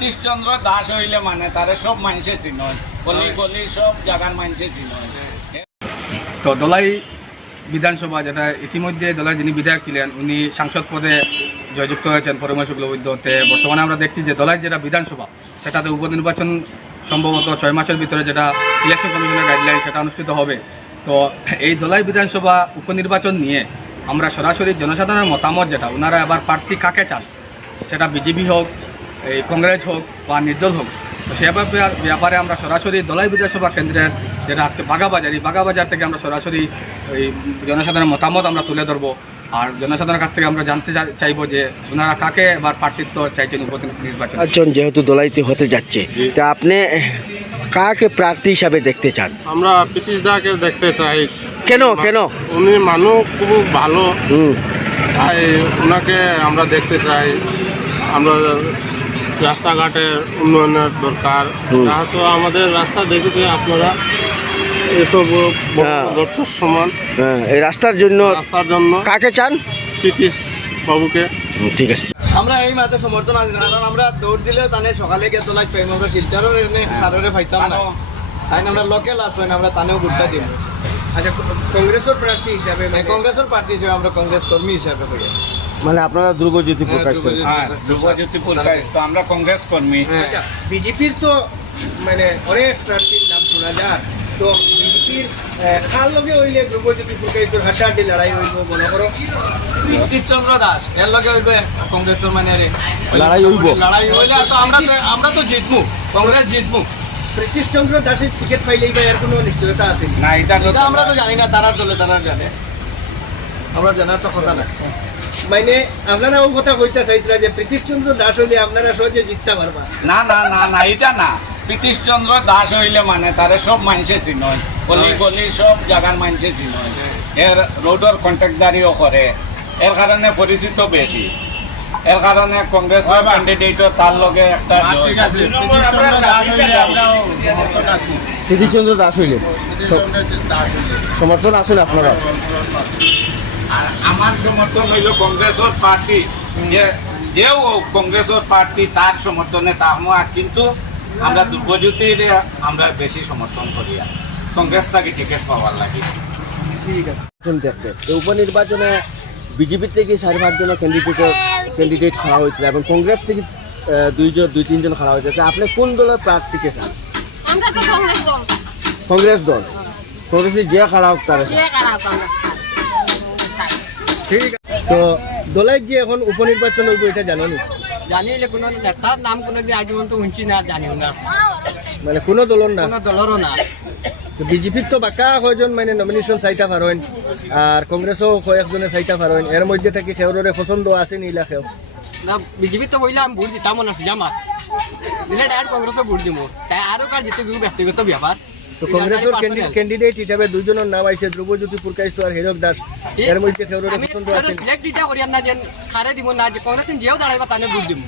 প্ৰীতিশ চন্দ্ৰ দাস হইলে মানে তারে সব মানুষে চিনয়, গলি গলি সব জায়গার মানুষে চিনয়। তো দলাই বিধানসভা যেটা ইতিমধ্যে দলের যিনি বিধায়ক ছিলেন উনি সাংসদ পদে জয়যুক্ত হয়েছেন পরিমল শুক্লবৈদ্যতে। বর্তমানে আমরা দেখছি যে দলের যেটা বিধানসভা সেটাতে উপনির্বাচন সম্ভবত 6 মাসের ভিতরে যেটা ইলেকশন কমিশনের গাইডলাইন সেটা অনুষ্ঠিত হবে। তো এই দলাই বিধানসভা উপনির্বাচন নিয়ে আমরা সরাসরি জনসাধারণের মতামত যেটা ওনারা আবার প্রার্থী কাকে চান, সেটা বিজেপি হোক, এই কংগ্রেস হোক বা নির্দল হোক, তো সে ব্যাপারে আমরা সরাসরি দলাই বিধানসভা কেন্দ্রের যেটা আজকে বাগাবাজার, এই বাগাবাজার থেকে আমরা সরাসরি এই জনসাধারণের মতামত আমরা তুলে ধরবো। আর জনসাধারণের কাছ থেকে আমরা জানতে চাইবো যে ওনারা কাকে এবার প্রার্থিত্ব চাইছেন উপনির্বাচন। যেহেতু দলাইতে হতে যাচ্ছে, তা আপনি কাকে প্রার্থী হিসাবে দেখতে চান? আমরা প্রীতিশ দাকে দেখতে চাই। কেন কেন? উনি মানুষ খুব ভালো, তাই ওনাকে আমরা দেখতে চাই। আমরা রাস্তাঘাটের উন্নয়নের দরকার, যেহেতু আমাদের রাস্তা দেখেছে আপনারা এসব দপ্তর সমান। এই রাস্তার জন্য কাকে চান? প্রীতিশ বাবুকে। ঠিক আছে, আমরা এই মাত্র সমর্থন আছি না, কারণ আমরা দৌড় দিলেও তানে সকালে গিয়ে তোলা পাইম, আমরা শিলচারও সাররে পাইতাম না, তাই আমরা লোকাল আসবেন আমরা তানেও গুরুত্ব দিব। আচ্ছা, কংগ্রেসের প্রার্থী হিসাবে কংগ্রেসের প্রার্থী হিসেবে আমরা কংগ্রেস কর্মী হিসাবে হই। মানে আপনারা ধ্রুবজ্যোতি প্রকাশ করেছেন? হ্যাঁ, ধ্রুবজ্যোতি প্রকাশ, তো আমরা কংগ্রেস কর্মী। আচ্ছা, বিজেপির তো মানে অনেক প্রার্থীর নাম শোনা যায়, তো বিজেপির কার লগে হইলে ধ্রুবজ্যোতি প্রকাশ হাড্ডাহাড্ডি লড়াই হইব মনে করো? প্ৰীতিশ চন্দ্ৰ দাস এর লগে হইবে কংগ্রেসের মানে লড়াই হইব, লড়াই হইলে তো আমরা তো জিতমু, কংগ্রেস জিতমু। প্ৰীতিশ চন্দ্র দাসের টিকিট পাইলেই বা এর কোনো নিশ্চয়তা আছে না, এটা আমরা তো জানি না, তারা দলে তারা জানে, আমরা জানার তো কথা না। মানে আপনারা ও কথা কইতে চাইছিলা যে প্ৰীতিশ চন্দ্র দাস হইলে আপনারা সহজে জিততে পারবা? না না না না, এটা না। প্ৰীতিশ চন্দ্ৰ দাস হইলে মানে তারে সব মানুষে চিনয়, গলি গলি সব জায়গার মানুষে চিনয়। এর রোডর কন্ট্রাক্টদারিও করে, এর কারণে পরিচিত বেশি। এর কারণে কংগ্রেসের ক্যান্ডিডেটও তার লগে একটা প্ৰীতিশ চন্দ্র দাস হইলে সমর্থন আসলে আপনারা? আর আমার সমর্থন হইল কংগ্রেসের পার্টি, যেও কংগ্রেসের পার্টি তার সমর্থনে তাহমা, কিন্তু আমরা ধ্রুবজ্যোতির আমরা বেশি সমর্থন করি, কংগ্রেস তাকে টিকিট পাওয়ার লাগে। ঠিক আছে, উপনির্বাচনে বিজেপি থেকে 4-5 জন ক্যান্ডিডেট খাওয়া হয়েছিল এবং কংগ্রেস থেকে 2-3 জন খাওয়া হয়েছে। তা আপনি কোন দলের প্রার্থীকে চান? আমরা তো কংগ্রেস দল। কংগ্রেস দল, কংগ্রেসের যে খাওয়া হোক তারা। ঠিক আছে, তো দলের যে এখন উপনির্বাচন হইব এটা জানো নি? জানিলে কোনো নেতার নাম কোনোদিন আজ পর্যন্ত শুনছি না, জানিও না, মানে কোনো দলের না? কোনো দলেরও না। তো বিজেপির তো বাকা কয়জন মানে নমিনেশন চাইতে পারেন, আর কংগ্রেসও কয়েকজনে চাইতে পারেন, এর মধ্যে থেকে সেওরে পছন্দ আছে নি ইলাকাও? না, বিজেপি তো বললাম ভোট দিতাম না, জামাত দিলে ডাইরেক্ট কংগ্রেসও ভোট দিব, তাই আরও কার যেতে ব্যক্তিগত ব্যাপার। তো কংগ্রেসের ক্যান্ডিডেট হিসাবে 2 জনের নাম আইছে, ধ্রুবজ্যোতি প্রকাশ আর হিরক দাস, এর মধ্যে সেওরে পছন্দ আছে? সিলেক্ট দিতে করিয়ার না যে খারে দিব না, যে কংগ্রেস যেও দাঁড়াইবা তানে ভোট দিব।